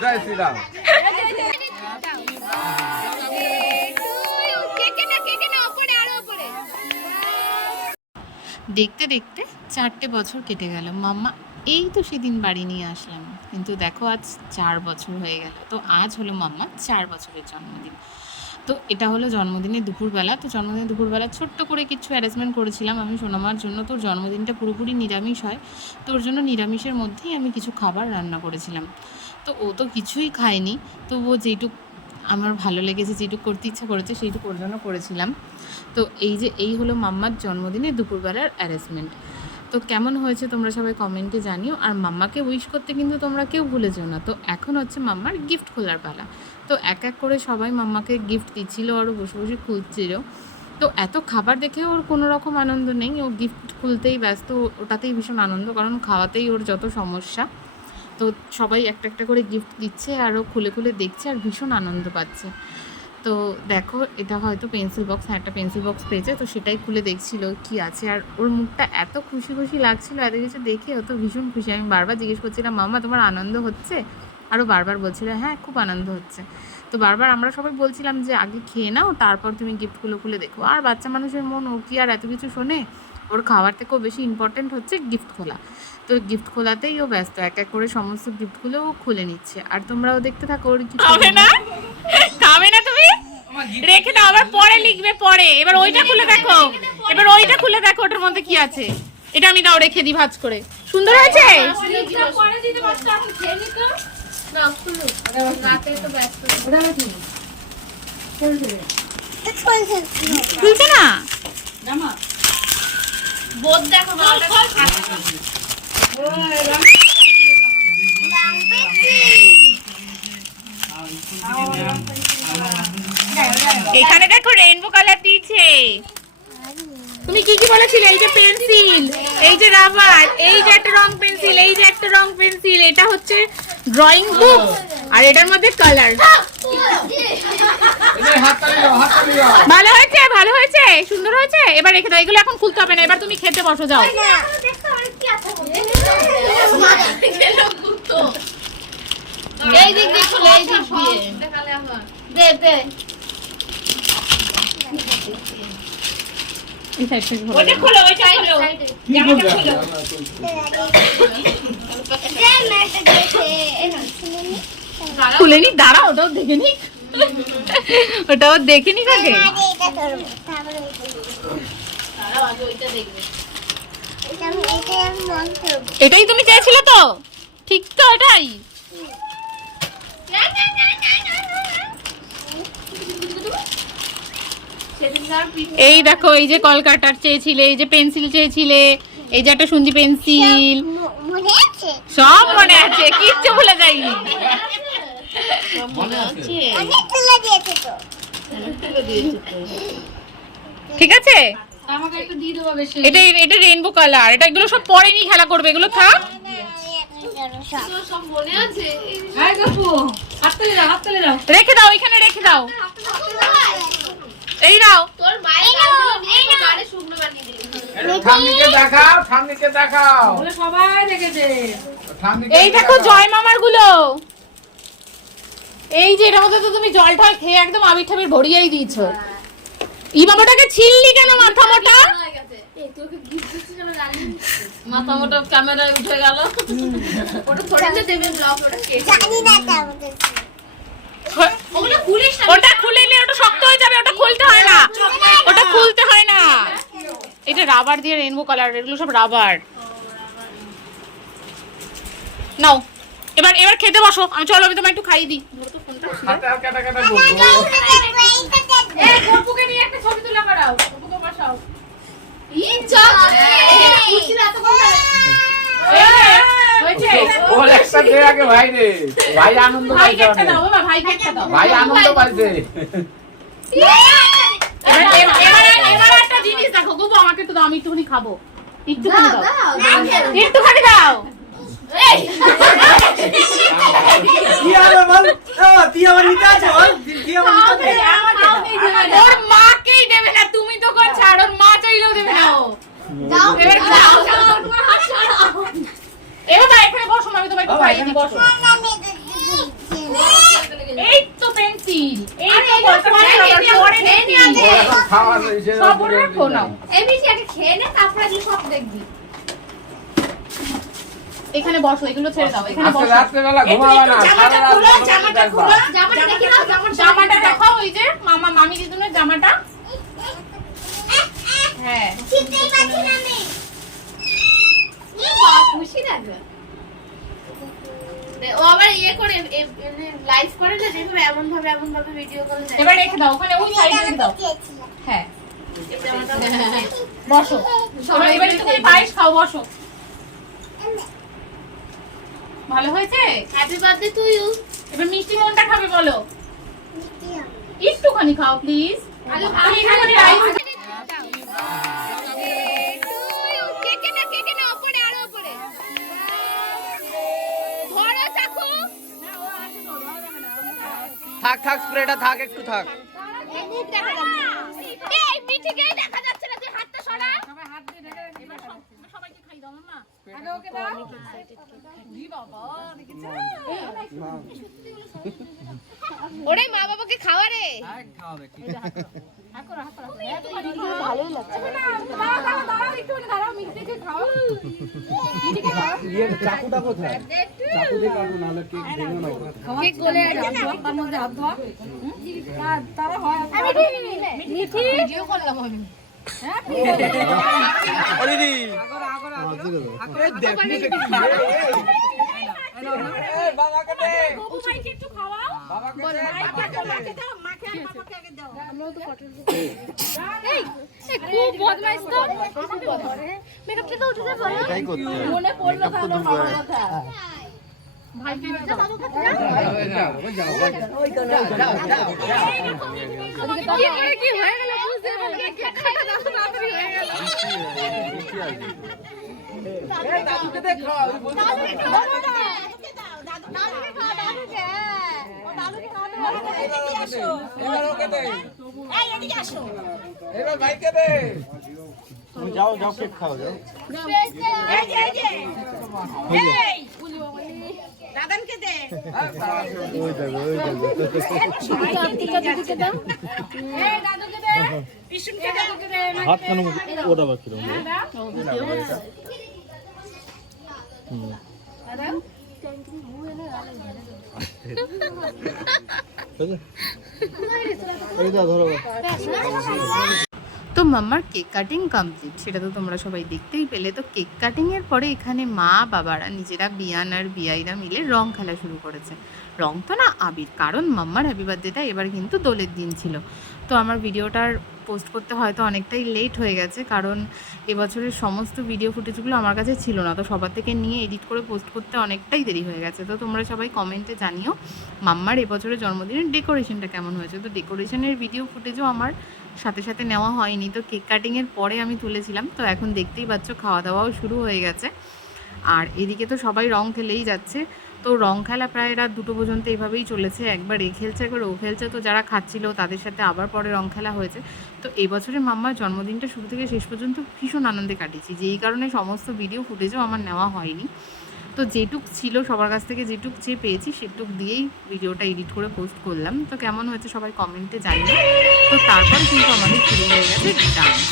জয় শ্রীরাম। দেখতে দেখতে 4টে বছর কেটে গেল। মাম্মা এই তো সেদিন বাড়ি নিয়ে আসলাম, কিন্তু দেখো আজ 4 বছর হয়ে গেল। তো আজ হলো মাম্মা 4 বছরের জন্মদিন। তো এটা হলো জন্মদিনের দুপুরবেলা। তো জন্মদিনের দুপুরবেলা ছোট্ট করে কিছু অ্যারেঞ্জমেন্ট করেছিলাম আমি সোনামার জন্য। তোর জন্মদিনটা পুরোপুরি নিরামিষ হয়, তোর জন্য নিরামিষের মধ্যেই আমি কিছু খাবার রান্না করেছিলাম। তো ও তো কিছুই খায়নি, তো ও যেইটুক আমার ভালো লেগেছে, যেইটুকু করতে ইচ্ছা করেছে সেইটুকু ওর জন্য করেছিলাম। তো এই হলো মাম্মার জন্মদিনে দুপুরবেলার অ্যারেঞ্জমেন্ট। তো কেমন হয়েছে তোমরা সবাই কমেন্টে জানিও। আর মাম্মাকে উইশ করতে কিন্তু তোমরা কেউ ভুলে যেও না। তো এখন হচ্ছে মাম্মার গিফট খোলার পালা। তো এক এক করে সবাই মাম্মাকে গিফট দিচ্ছিলো, আরও বসে বসে খুলছিল। তো এত খাবার দেখে ওর কোনো রকম আনন্দ নেই, ও গিফট খুলতেই ব্যস্ত, ওটাতেই ভীষণ আনন্দ, কারণ খাওয়াতেই ওর যত সমস্যা। তো সবাই একটা একটা করে গিফট দিচ্ছে আর ও খুলে খুলে দেখছে আর ভীষণ আনন্দ পাচ্ছে। তো দেখো এটা হয়তো পেন্সিল বক্স, হ্যাঁ একটা পেন্সিল বক্স পেয়েছে, তো সেটাই খুলে দেখছিল কি আছে। আর ওর মুখটা এত খুশি খুশি লাগছিল, এত কিছু দেখে ও তো ভীষণ খুশি। আমি বারবার জিজ্ঞেস করছিলাম মাম্মা তোমার আনন্দ হচ্ছে, আরও বারবার বলছিল হ্যাঁ খুব আনন্দ হচ্ছে। তো বারবার আমরা সবাই বলছিলাম যে আগে খেয়ে নাও তারপর তুমি গিফটগুলো খুলে দেখো। আর বাচ্চা মানুষের মন, ও কি আর এত কিছু শোনে? ওর খাওয়ার থেকেও বেশি ইম্পর্টেন্ট হচ্ছে গিফট খোলা। তো গিফট খোলাতেই ও ব্যস্ত, এক এক করে সমস্ত গিফটগুলো ও খুলে নিচ্ছে। আর তোমরাও দেখতে থাকো ওর কিছু খাবে না, খাবে না তুমি রেখে দাও, আবার পরে লিখবে পরে। এবার ওইটা খুলে দেখো, এবার ওইটা খুলে দেখো ওটার মধ্যে কি আছে। এটা আমি দাও রেখে দিই ভাঁজ করে। সুন্দর হয়েছে? খুলছে না বোধ দেখো এখানে দেখো রেইনবো কালার দিয়েছে। তুমি কি কি বলেছিলে? এই যে পেন্সিল, এই যে রাবার, এই যে একটা রং পেন্সিল, এই যে একটা রং পেন্সিল, এটা হচ্ছে ড্রয়িং বুক, আর এটার মধ্যে কালার। ভালো হয়েছে, ভালো হয়েছে, সুন্দর হয়েছে। এবার রেখে দাও, এগুলো এখন খুলতে হবে না, এবার তুমি খেতে বসো যাও। এই দিক দিয়ে খুলে, এই দিক দিয়ে দে দে। ওইটা খোলো, ওইটা খোলো, জামাটা খোলো। খুলেনি, দাঁড়া ওটাও দেখে নি, ওটাও দেখে নি আগে। এটাই তুমি চেয়েছিলে তো? ঠিক তো এটাই। এই দেখো, এই যে কলকাটার চেয়েছিলে, এই যে পেন্সিল চেয়েছিলে, এই যে একটা সুন্দরী পেন্সিল, সব মনে আছে, কিচ্ছু ভুলে যাইনি। ঠিক আছে, এটা এটা রেইনবো কালার, এটা এগুলো সব পরে নিয়ে খেলা করবে, এগুলো থাক। রেখে দাও, এখানে রেখে দাও। এই নাও, তোর মায়ের গালে শুকনো বানিয়ে দিই। ঠাম্মিকে দেখাও, ঠাম্মিকে দেখাও, সবাই দেখেছে। এই দেখো জয় মামার গুলো, এই যে এটার মধ্যে তো তুমি জল ঢাল খেয়ে একদম আবির ঠাবির ভরিয়েই দিয়েছো। ই বাবাটাকে ছিললি কেন মাথা মোটা? মাথা মোটা ক্যামেরায় উঠে গেল। ওটা থোড়া দেবে ব্লগ, ওটা কে জানি না তা আমাদের। ওগুলো খুলিস না, ওটা খুলে নে, ওটা শক্ত হয়ে যাবে, ওটা খুলতে হয় না, ওটা খুলতে হয় না। এটা রাবার দিয়ে রেইনবো কালার, এগুলো সব রাবার। নাও এবার, এবার খেতে বসো। আমি চলো, আমি তোমায় একটু খাইয়ে দিই। গপুকে নিয়ে একটা ছবি তুলে করাও, গপুকে বসাও। ই যা খুশি না তো কোন হয়েছে? ওর একটা দে আগে ভাই রে, ভাই আনন্দ ভাই পাইছে একটা অনেক, দাও বাবা, ভাই একটা দাও। ভাই আনন্দ পাইছে। এবার একটা জিনিস দেখো গপু, আমাকে একটু দাও, আমি একটুখানি খাবো। একটুখানি দাও, একটুখানি দাও। কি হবে বল? তুই আমার নিতে আছে বল, তুই আমার নিতে আছে। ওর মাকেই দেবে না, তুমি তো কর ছাড়, ওর মা চাইলেও দেবে না ও। দাও এবার দাও, তোমার হাত ছাড়াও। এবার এখানে বসো আমি তোমায় একটু খাইয়ে দিই, বসো। এই তো পেন্সিল, এই তো বর্তমানে সবার পরে পেন্সিল। ও এখন খাওয়ার হয়েছে, সব ওরা রাখো নাও। এমনি আগে খেয়ে নে, তারপরে তুই সব দেখবি। এখানে বসো, এগুলো ছেড়ে দাও, এখানে আজকে বসো। রাত্রেবেলা ঘুমাবে না, সারা রাত জামাটা দেখবা। খুলো, জামাটা দেখে নাও, জামাটা দেখাও, ওই যে মামি দিদুনের জামাটা। হ্যাঁ, খুশি লাগবে। ও আবার ইয়ে করে লাইভ করে না, যেভাবে এমন ভাবে ভিডিও করে দেয়। এবার রেখে দাও ওখানে, ওই সাইডে রেখে দাও। হ্যাঁ, বসো। সবাই এবার একটু করে পায়েস খাও, বসো। ভালো হয়েছে? Happy birthday to you. এবার মিষ্টি কোনটা খাবে বলো? একটুখানি খাও প্লিজ। থাক স্প্রেটা থাক, একটু থাক। সবাইকে খাই দাও মাম্মা। আগে ওকে দাও। জি বাবা, দেখেছো? ওরে মা বাবাকে খাওয়া রে। ভালোই লাগছে। দাঁড়াও একটু দাঁড়াও, মিষ্টিকে খাও। মিষ্টিকে খাও। চাকুটা কোথায়? চাকু দিয়ে কাটো, নাহলে কেক ভেঙে নাও। কেক গলে আছে না, তার মধ্যে হাত ধোয়া। তারা হয়। মিঠি ভিডিও করলাম আমি। হ্যাঁ, দিদি বাবাকে দে, ভাইকে একটু খাওয়াও। বাবাকে দে। খুব বদমাইশ তো। মেকআপটা তো উঠে যাবে। এটাই করতে হবে। মনে পড়লো তাহলে খাওয়ার কথা। ভাইকে ওই যাও, কি করে কি হয়ে গেল বুঝতে পারলাম না। কেক কাটা দাও, তাড়াতাড়ি হয়ে গেল। এই দাদুকে দে, খাও, ওই বলছি দাদুকে খাও। এবার ওকে দে। এবার ভাইকে দে। তুমি যাও কেক খাও, যাও। ওই দেখো হাত কেন ওটা বাকি ধরো। তো মাম্মার কেক কাটিং কমপ্লিট, সেটা তো তোমরা সবাই দেখতেই পেলে। তো কেক কাটিংয়ের পরে এখানে মা বাবারা নিজেরা বিয়ান আর বিয়াইরা মিলে রং খেলা শুরু করেছে। রং তো না, আবির, কারণ মাম্মার হ্যাপি বার্থডেটা এবার কিন্তু দোলের দিন ছিল। তো আমার ভিডিওটার পোস্ট করতে হয়তো অনেকটাই লেট হয়ে গেছে, কারণ এবছরের সমস্ত ভিডিও ফুটেজগুলো আমার কাছে ছিল না। তো সবার থেকে নিয়ে এডিট করে পোস্ট করতে অনেকটাই দেরি হয়ে গেছে। তো তোমরা সবাই কমেন্টে জানিও মাম্মার এবছরের জন্মদিনের ডেকোরেশনটা কেমন হয়েছে। তো ডেকোরেশনের ভিডিও ফুটেজও আমার সাথে সাথে নেওয়া হয়নি, তো কেক কাটিংয়ের পরে আমি তুলেছিলাম। তো এখন দেখতেই পাচ্ছ খাওয়া দাওয়াও শুরু হয়ে গেছে। আর এদিকে তো সবাই রং খেলেই যাচ্ছে। তো রং খেলা প্রায় রাত 2টো পর্যন্ত এভাবেই চলেছে। একবার এ খেলছে, একবার ও খেলছে। তো যারা খাচ্ছিল তাদের সাথে আবার পরে রং খেলা হয়েছে। তো এবছরে মাম্মার জন্মদিনটা শুরু থেকে শেষ পর্যন্ত ভীষণ আনন্দে কাটিয়েছি, যেই কারণে সমস্ত ভিডিও ফুটেজও আমার নেওয়া হয়নি। তো যেটুক ছিল সবার কাছ থেকে যেটুক চেয়ে পেয়েছি সেটুক দিয়েই ভিডিওটা এডিট করে পোস্ট করলাম। তো কেমন হয়েছে সবাই কমেন্টে জানিয়ে। তো তারপর কিন্তু আমাদের শুরু হয়ে গেছে ডান্স।